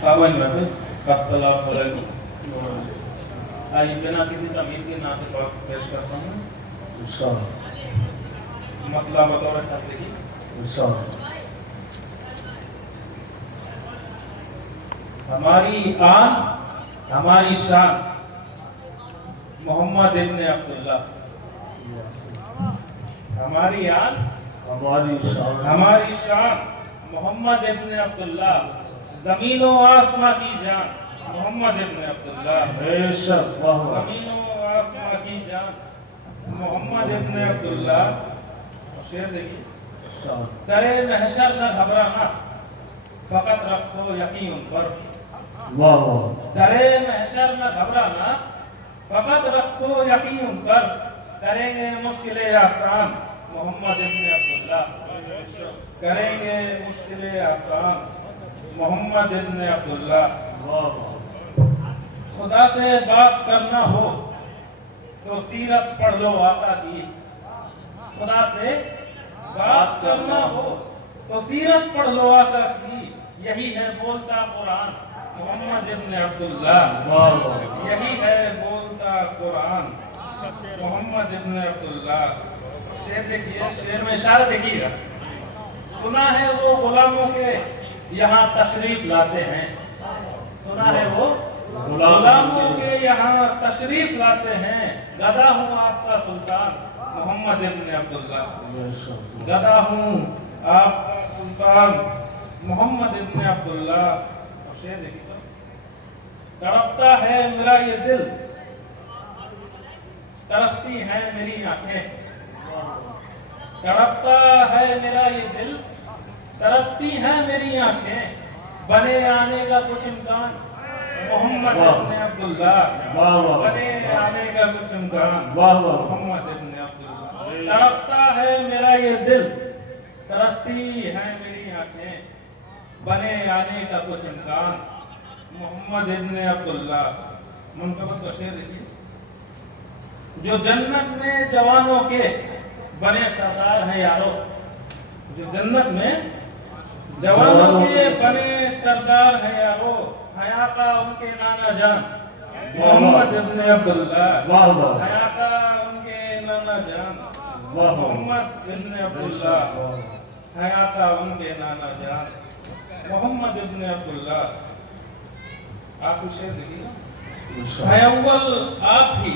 सावन में अस्सलाम वालेकुम। आइए बिना किसी तमीज़ के नाते पाक पेश करता हूँ। इंशाअल्लाह मतलब बतौर खाते की इंशाअल्लाह। हमारी आन हमारी शान मोहम्मद इब्न अब्दुल्ला। हमारी आन हमारी शान मोहम्मद इब्न अब्दुल्ला। ज़मीन व आसमां की जान मोहम्मद इब्न अब्दुल्ला। ज़मीन व आसमां की जान मोहम्मद इब्न अब्दुल्ला। शेर देखिए, सरे महशर न घबराना फकत रखो यकीन उन पर। सरे महशर न घबराना फकत रखो यकीन उन पर। करेंगे मुश्किलें आसान मोहम्मद इब्न अब्दुल्ला। करेंगे मुश्किलें आसान मोहम्मद इब्न अब्दुल्ला। खुदा से बात करना हो तो सीरत पढ़ लो आका की। खुदा से बात करना हो तो सीरत पढ़ लो आका की। यही है बोलता कुरान मोहम्मद इब्न अब्दुल्ला। यही है बोलता कुरान मोहम्मद इब्न अब्दुल्ला। शेर देखिए, शेर में इशारा देखिएगा। सुना है वो गुलामों के यहाँ तशरीफ लाते हैं। सुना है वो गुलामों के यहाँ तशरीफ लाते हैं। गदा हूँ आपका सुल्तान मोहम्मद इब्न अब्दुल्ला। गदा हूँ आपका सुल्तान मोहम्मद इब्न अब्दुल्ला। और शेर देखिए, तड़पता है मेरा ये दिल तरसती हैं मेरी आंखें। तड़पता है मेरा ये दिल तरसती हैं मेरी आंखें। बने आने का कुछ इम्कान मोहम्मद इब्न अब्दुल्ला। बने आने का कुछ इम्कान मोहम्मद इब्न अब्दुल्ला। तड़पता है मेरा ये दिल तरसती हैं मेरी आंखें। बने आने का कुछ इम्कान मोहम्मद इब्न अब्दुल्ला। मुनकबत का शेर देखिए, जो जन्नत में जवानों के बने सरदार हैं यारो। जो जन्नत में जवानों के बने सरदार हैं यारो। हया का उनके नाना जान मोहम्मद इब्न अब्दुल्ला। हया का उनके नाना जान मोहम्मद इब्न अब्दुल्ला। हया का उनके नाना जान मोहम्मद इब्न अब्दुल्ला। आप शेर देखिए, है अव्वल आप ही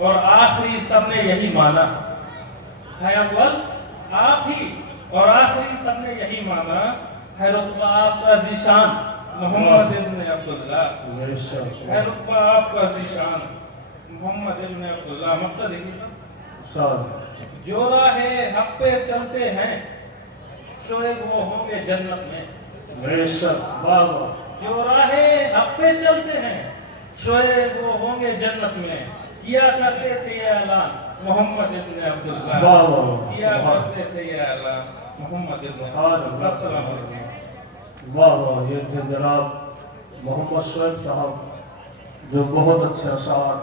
और आखिरी सबने यही माना। है अव्वल आप ही और आखिरी सबने यही माना। है रुतबा आपका ज़ीशान मोहम्मद इब्न अब्दुल्ला। है रुतबा आपका ज़ीशान मोहम्मद इब्न अब्दुल्ला। मक्ता देखिए, जो राहे हक पे चलते हैं शोएब वो होंगे जन्नत में। जो राहे हक पे चलते हैं शोएब वो होंगे जन्नत में। किया करते थे ये ऐलान मोहम्मद इब्न अब्दुल्ला। किया करते थे ये ऐलान मोहम्मद इब्न अब्दुल्ला। अस्सलाम वालेकुम। वाह वाह, ये थे जनाब मोहम्मद शोएब साहब जो बहुत अच्छे अशार